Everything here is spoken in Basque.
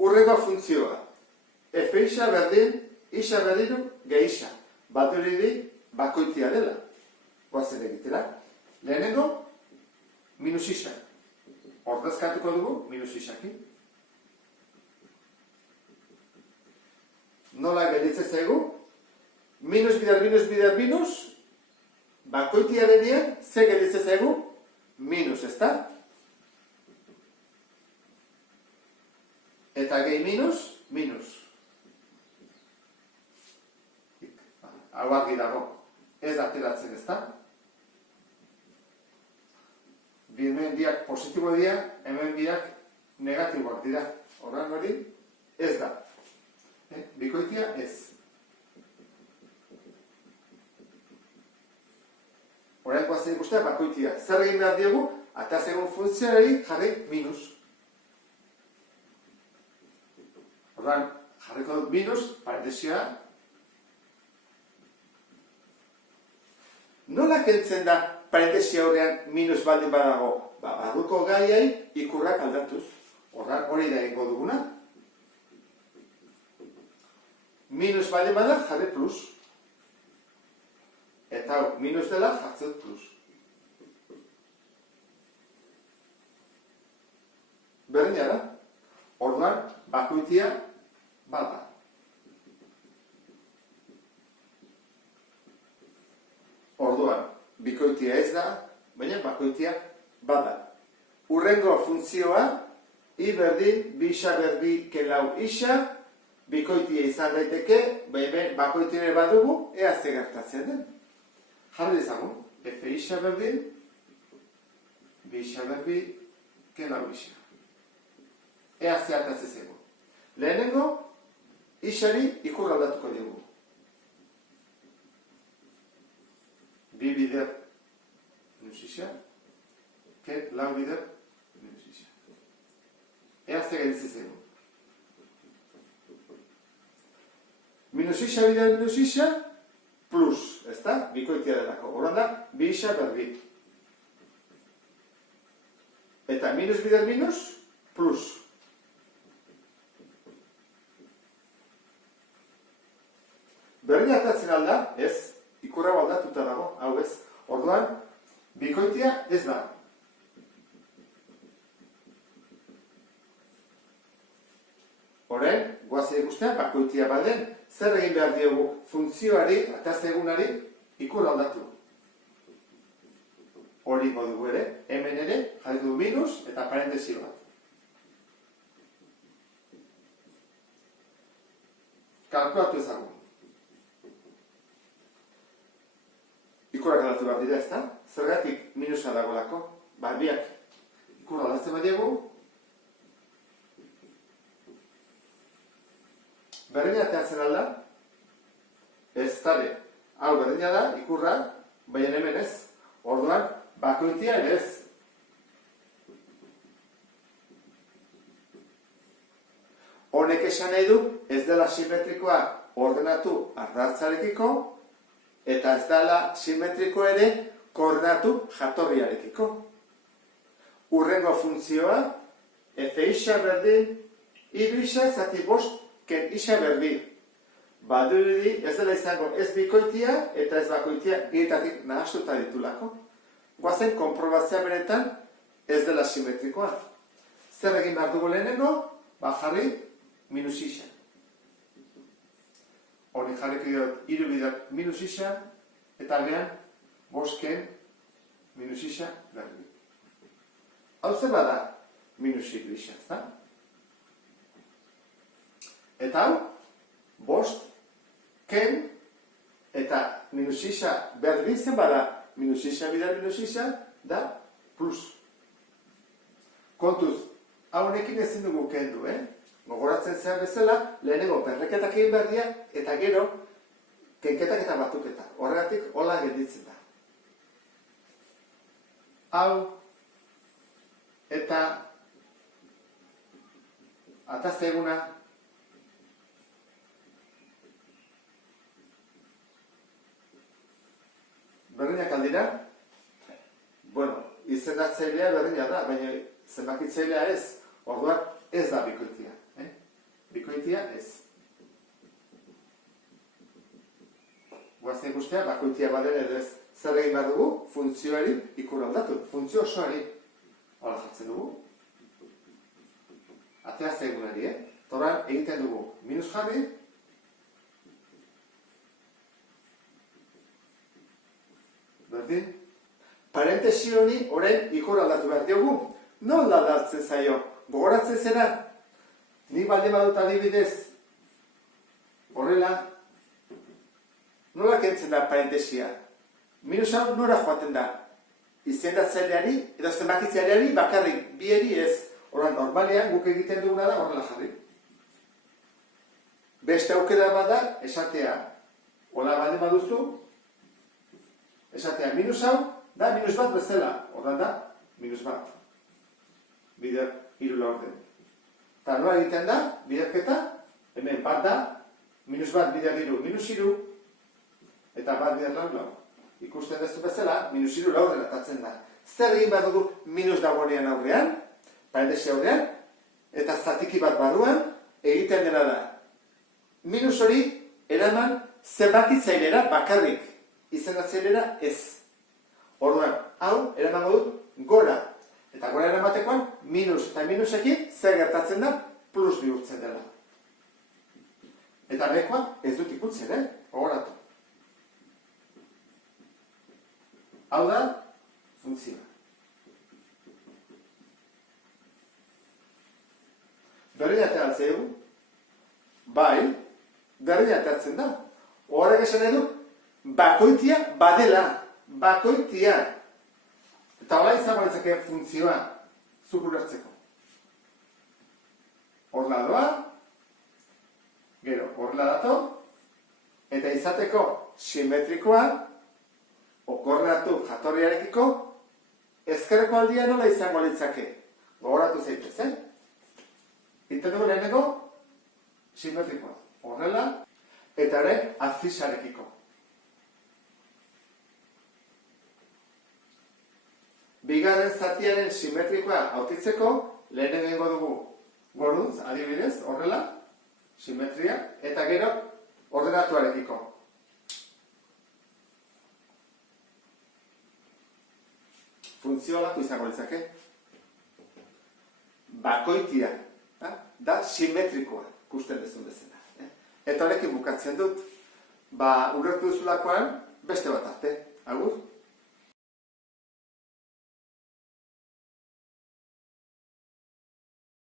urrengo funtzioa. F isa berdin, isa berdiru, gehi isa. Baduridi bakoitia dela. Goazen egitera. Lehenengo, minus isa. Ordezkatuko dugu, minus isakin. Nola gelditzen zaigu? Minus bidar, minus, bakoitiarenean, ze gelditzen zaigu? Minus, ezta? Eta gehi minus, minus. Hau argi dago. Ez ateratzen, ezta? Hemen biak positibo dira, hemen biak negatiboak dira. Horren hori, ez da. Bikoitia ez. Horrein guazen ikustea bakoitia. Zer egin behar diogu, eta segun funtzionari jarri minus. Horrein, jarriko dut minus, parentesia. Nola kentzen da parentesia horrean minus baldin badago? Barruko gaiai ikurrak aldatuz. Horrein hori da egingo duguna. Minus baldin bada jarri plus. Eta minus dela jartzen plus. Berdina da. Orduan, bakoitia bada. Orduan, bikoitia ez da, baina bakoitia bada. Urrengo funtzioa, I berdin, bi isa berbi kelau isa, bikoitia izan daiteke, bakoitire badugu, ea ze gertatzen den. Jarri dezagun, F isa berdin, bi isa berbi kelau isa. Ea ze gertatzen zego. Lehenengo, isari ikur aldatuko dugu. Bi bider minus isa, lau bider minus isa. Ea ze gertatzen zego. Minus isa bider minus isa, plus, ez da? Bikoitia delako. Horan da, bi isa berbi. Eta minus bider minus, plus. Berri atatzen alda, ez? Ikurra baldatuta dago, hau ez. Orduan, bikoitia ez da. Horren, guazen ikustea, bakoitia baden, zer egin behar diogu funtzioari eta segunari ikur aldatu. Hori modugu ere, hemen ere, jarri du minus eta parentesi bat. Kalkulatu ezagun. Ikurrak aldatu behar dira, ezta? Zergatik minusa dagolako. Biak ikur aldatzen badiegu. Berdina teatzen alda, ez tale, hau berdina da, ikurra, baina hemen ez. Orduan, bakoitia ere ez. Honek esan nahi du, ez dela simetrikoa ordenatu ardatzarekiko, eta ez dela simetriko ere koordinatu jatorriarekiko. Urrengo funtzioa, F isa berdin, hiru isa zati bost, ken isa berbi. Baduridi ez dela izango ez bikoitia eta ez bakoitia bietatik nahastuta ditulako. Goazen konprobazioa benetan ez dela simetrikoa. Zer egin behar dugu lehenengo? Jarri minus isa. Hori jarriko dut hiru bider minus isa eta behan bosken minus isa berbi. Hau zer bada minus hiru isa, ezta? Eta hau, bost, ken, eta minus isa berbi zen bada, minus isa bidar minus isa, da plus. Kontuz, hau honekin ezin dugu kendu, Gogoratzen zean bezala, lehenengo berreketak egin behar dira, eta gero, kenketak eta batuketa. Horregatik, hola gelditzen da. Hau, eta atazeguna, berdinak aldira, izendatzailea berdina da, baina zenbakitzailea ez, orduan ez da bikoitia. bikoitia ez. Guazen ikustea, bakoitia badere edo ez. Zer egin behar dugu? Funtzioari ikur aldatu. Funtzio osoari. Hala jartzen dugu. Atea zaigunari, Toran egiten dugu minus jarri. Berdin? Parentesi honi orain ikur aldatu behar diogu. Nola aldatzen zaio? Gogoratzen zera? Nik baldin badut adibidez horrela, nola kentzen da parentesia? Minus hau nora joaten da? Izendatzaileari edo zenbakitzaileari bakarrik, bieri ez. Horra, normalean guk egiten duguna da horrela jarri. Beste aukera bada esatea, hola baldin baduzu, esatea minus hau da minus bat bezala. Horra da, minus bat. Bider hiru laurden. Eta nola egiten da, biderketa, hemen bat da, minus bat bider hiru, minus hiru, eta bat bider lau. Ikusten dezu bezala, minus hiru laurden atatzen da. Zer egin behar dugu minus dagoenean aurrean, parentesi aurrean, eta zatiki bat barruan, egiten dena da. Minus hori eraman zenbakitzailera bakarrik, izendatzailera ez. Orduan, hau eramango dut gora. Eta gora eramatekoan, minus eta minusekin zer gertatzen da plus bihurtzen dela. Eta nekoa ez dut ikutzen, Gogoratu. Hau da, funtzioa. Berdin ateratzen dugu? Bai, berdin ateratzen da. Horrek esan edu, bakoitia badela. Bakoitia. Eta hola izango litzake funtzioa zuk ulertzeko. Horrela doa, gero horrela dato, eta izateko simetrikoa, koordinatu jatorriarekiko, ezkerreko aldia nola izango litzake. Gogoratu zaitez, Iten dugu leheneko simetrikoa. Horrela, eta ere azisarekiko. Bigarren zatiaren simetrikoa aurkitzeko, lehen egingo dugu goruntz, adibidez, horrela, simetria, eta gero ordenatuarekiko. Funtzio lako izango litzake. Bakoitia, da simetrikoa, ikusten dezun bezala. Eta horrekin bukatzen dut, ulertu duzulakoan beste bat arte. Agur?